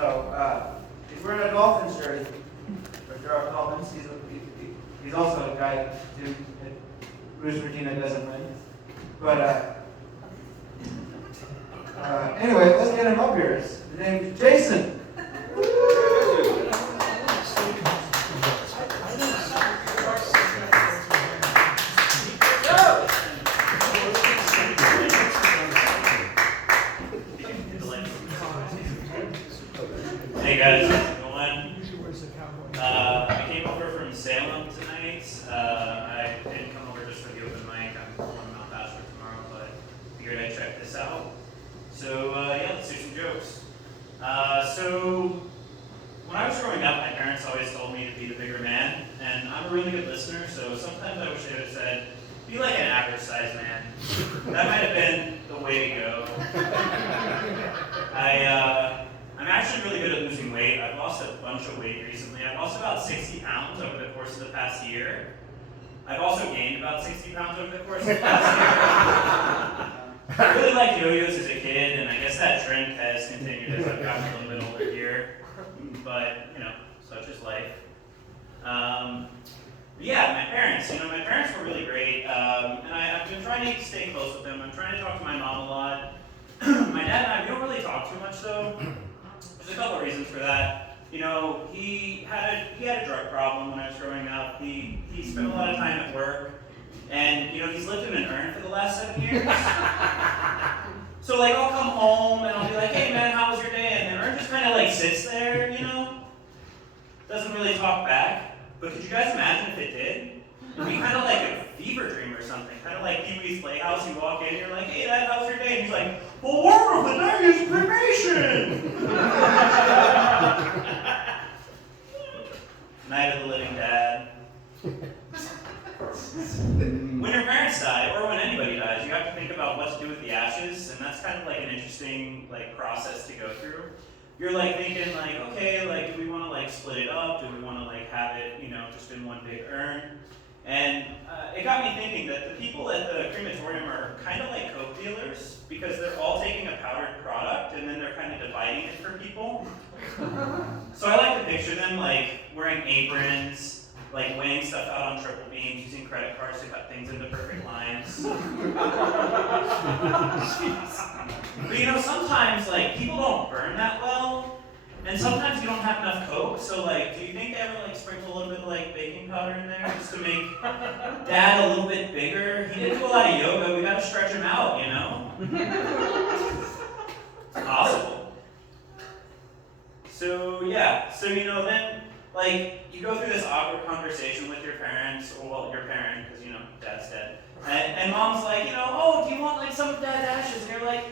So he's wearing a Dolphins jersey. For Gerald Dolphins, he's also a guy who Bruce Regina doesn't win. But anyway, let's get him up here. His name's Jason. Hey guys, how's it going? I came over from Salem tonight. I didn't come over just for the open mic. I'm going to Mount Bachelor tomorrow, but figured I'd check this out. So yeah, let's do some jokes. So when I was growing up, my parents always told me to be the bigger man, and I'm a really good listener, so sometimes I wish they would have said, be like an average sized man. That might have been the way to go. I'm actually really good at losing weight. I've lost a bunch of weight recently. I've lost about 60 pounds over the course of the past year. I've also gained about 60 pounds over the course of the past year. I really liked yo-yos as a kid, and I guess that trend has continued as I've gotten a little bit older here. But, you know, such is life. Yeah, my parents were really great, and I've been trying to stay close with them. I'm trying to talk to my mom a lot. My dad and I, we don't really talk too much though. There's a couple of reasons for that. You know, he had a drug problem when I was growing up. He spent a lot of time at work, and you know, he's lived in an urn for the last 7 years. So like, I'll come home and I'll be like, hey man, how was your day? And the urn just kind of like sits there, you know, doesn't really talk back. But could you guys imagine if it did? It'd be kind of like a fever dream or something. Kind of like Pee-wee's Playhouse. You walk in, you're like, hey Dad, how was your day? And he's like, well, word of the day is cremation. Night of the Living Dad. When your parents die, or when anybody dies, you have to think about what to do with the ashes, and that's kind of like an interesting like process to go through. You're like thinking like, okay, like do we want to like split it up? Do we want to like have it, you know, just in one big urn? And it got me thinking that the people at the crematorium are kind of like coke dealers because they're all taking a powdered product and then they're kind of dividing it for people. So I like to picture them like wearing aprons, like weighing stuff out on triple beams, using credit cards to cut things into perfect lines. But you know, sometimes like people don't burn that well. And sometimes you don't have enough coke, so like, do you think they ever like sprinkle a little bit of like baking powder in there just to make Dad a little bit bigger? He didn't do a lot of yoga, we gotta stretch him out, you know? It's possible. So yeah, so you know, then like, you go through this awkward conversation with your parents, or well, your parent, because you know, Dad's dead. And Mom's like, you know, oh, do you want like some of Dad's ashes? And you're like,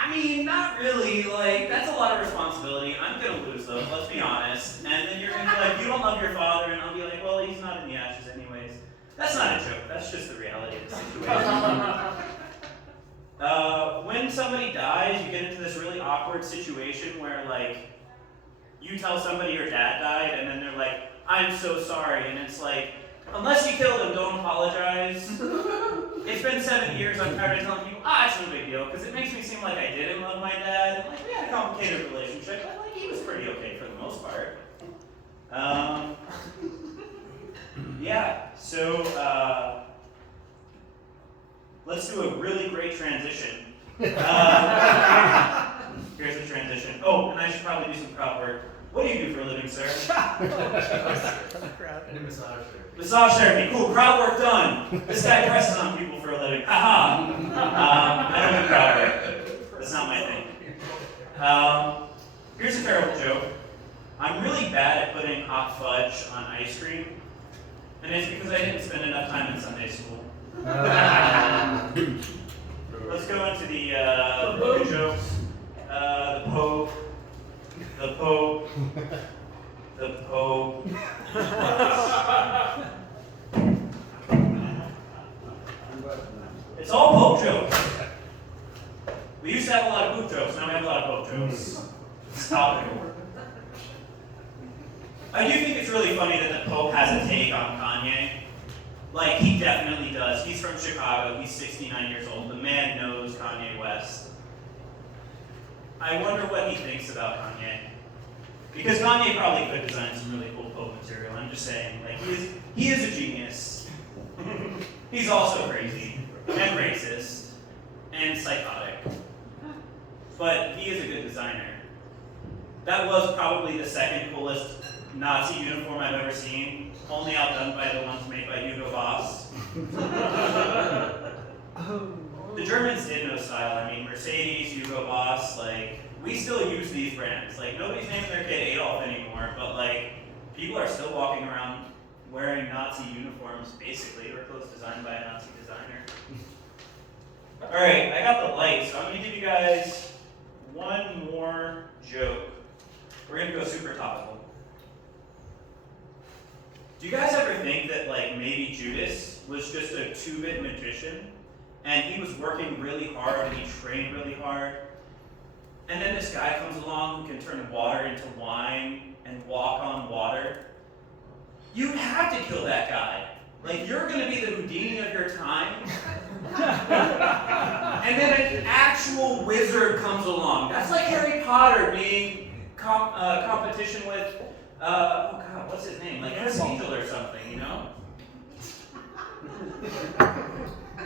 I mean, not really, like, that's a lot of responsibility. I'm gonna lose those, let's be honest. And then you're gonna be like, you don't love your father, and I'll be like, well, he's not in the ashes anyways. That's not a joke, that's just the reality of the situation. When somebody dies, you get into this really awkward situation where, like, you tell somebody your dad died, and then they're like, I'm so sorry, and it's like, unless you killed him, don't apologize. It's been 7 years, I'm tired of telling people, it's no big deal, because it makes me seem like I didn't love my dad. Like, we had a complicated relationship, but like, he was pretty okay for the most part. Yeah, so, let's do a really great transition. Here's the transition. Oh, and I should probably do some crowd work. What do you do for a living, sir? I do massage therapy. Massage therapy. Cool. Crowd work done. This guy presses on people for a living. Haha. I don't do crowd work. That's not my thing. Here's a terrible joke. I'm really bad at putting hot fudge on ice cream, and it's because I didn't spend enough time in Sunday school. Let's go into the jokes. The Pope. The Pope. The Pope. It's all Pope jokes. We used to have a lot of poop jokes, now we have a lot of Pope jokes. Stop it. I do think it's really funny that the Pope has a take on Kanye. Like, he definitely does. He's from Chicago, he's 69 years old. The man knows Kanye West. I wonder what he thinks about Kanye. Because Kanye probably could design some really cool Pope material. I'm just saying, like he is a genius. He's also crazy and racist and psychotic, but he is a good designer. That was probably the second coolest Nazi uniform I've ever seen, only outdone by the ones made by Hugo Boss. The Germans did know style. I mean, Mercedes, Hugo Boss, like, we still use these brands. Like, nobody's naming their kid Adolf anymore, but like, people are still walking around wearing Nazi uniforms, basically, or clothes designed by a Nazi designer. Alright, I got the light, so I'm gonna give you guys one more joke. We're gonna go super topical. Do you guys ever think that like maybe Judas was just a 2-bit magician and he was working really hard and he trained really hard, and then this guy comes along who can turn water into wine and walk on water? You have to kill that guy. Like, you're gonna be the Houdini of your time. And then an actual wizard comes along. That's like Harry Potter being competition with oh god, what's his name? Like Chris Angel or something, you know?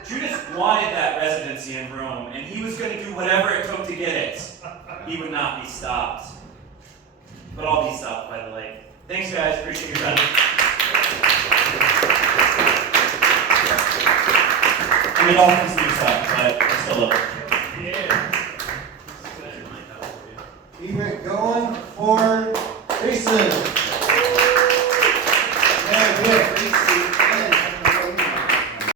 Judas wanted that residency in Rome, and he was going to do whatever it took to get it. He would not be stopped. But I'll be stopped by the light. Thanks, guys. Appreciate your time. I mean, all things do suck, but I still love it. Yeah. Keep it going for Jason.